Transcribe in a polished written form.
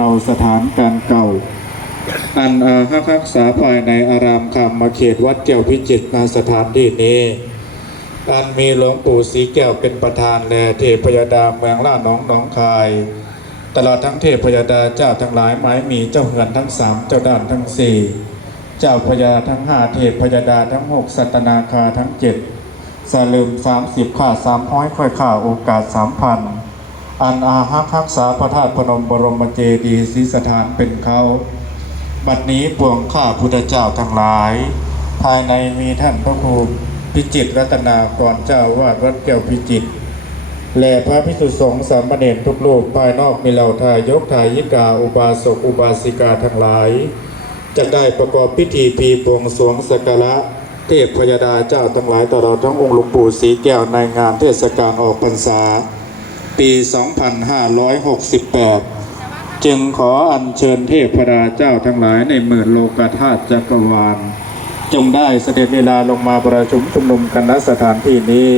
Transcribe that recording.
เราสถานการเก่าอันรักษาภายในอารามคำมาเขตวัดเจียวพิจิตรณสถานที่นี้อันมีหลวงปู่ศรีแก้วเป็นประธานแลเทพยดาเมืองล่าหนองคายตลอดทั้งเทพยดาเจ้าทั้งหลายหมายมีเจ้าเหือนทั้ง3เจ้าด้านทั้ง4เจ้าพญาทั้ง5เทพยดาทั้ง6สัตนาคาทั้ง7สลืม30ข่า300ค่อยข่าโอกาส3,000อันรักษาพระธาตุพนมบรมเจดีย์ศรีสถานเป็นเขาบัดนี้ปวงข้าพุทธเจ้าทั้งหลายภายในมีท่านพระครูพิจิตรรัตนากรเจ้าวาดวัดแก้วพิจิตรและพระภิกษุสงฆ์สามเณรทุกรูปภายนอกมีเหล่าทายกทายิกาอุบาสกอุบาสิกาทั้งหลายจะได้ประกอบพิธีปีบวงสรวงสักการะเทพพยดาเจ้าทั้งหลายตลอดทั้งองค์หลวงปู่ศรีแก้วในงานเทศกาลออกพรรษาปี 2568 จึงขออัญเชิญเทพดาเจ้าทั้งหลายในหมื่นโลกธาตุจักรวาลจงได้เสด็จเวลาลงมาประชุมชุมนุมกันณสถานที่นี้